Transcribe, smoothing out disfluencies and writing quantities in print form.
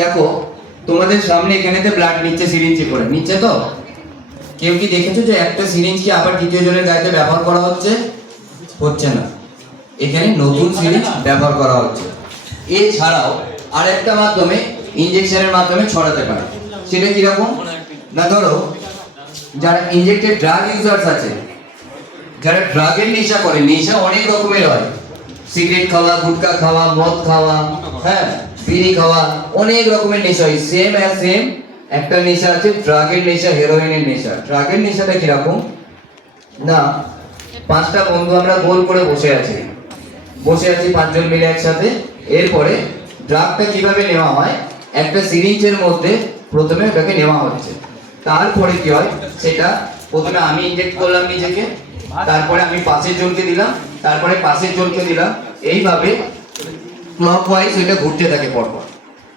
দেখো তোমাদের সামনে এখানেতে ব্লাড নিচ্ছে সিরিঞ্জে করে, নিচ্ছে তো? কেউ কি দেখেছো যে একটা সিরিঞ্জ কি আবার দ্বিতীয় জনের গায়েতে ব্যবহার করা হচ্ছে? হচ্ছে না। এখানে নতুন সিরিঞ্জ ব্যবহার করা হচ্ছে। এছাড়াও আরেকটা মাধ্যমে ইনজেকশনের মাধ্যমে ছড়াতে পারে। সেটা কিরকম না, ধরো যারা ইনজেক্টেড ড্রাগ ইউজার্স আছে, যারা ড্রাগের নেশা করে, নেশা অনেক রকমের হয়, সিগারেট খাওয়া, গুটখা খাওয়া, মদ খাওয়া, হ্যাঁ বিড়ি খাওয়া, অনেক রকমের নেশা হয়। সেম একটা নেশা আছে ড্রাগের নেশা, হেরোইনের নেশা। ড্রাগের নেশাটা কিরকম না, পাঁচটা বন্ধু আমরা গোল করে বসে আছি পাঁচজন মিলে একসাথে। এরপরে ড্রাগটা কিভাবে নেওয়া হয়, একটা সিরিঞ্জের মধ্যে প্রথমে ওটাকে নেওয়া হচ্ছে। তারপরে কি হয়, সেটা প্রথমে আমি ইনজেক্ট করলাম নিজেকে, তারপরে আমি পাশের জনকে দিলাম, তারপরে পাশের জনকে দিলাম, এইভাবে ক্লকওয়াইজ এটা ঘুরতে থাকে পরপর।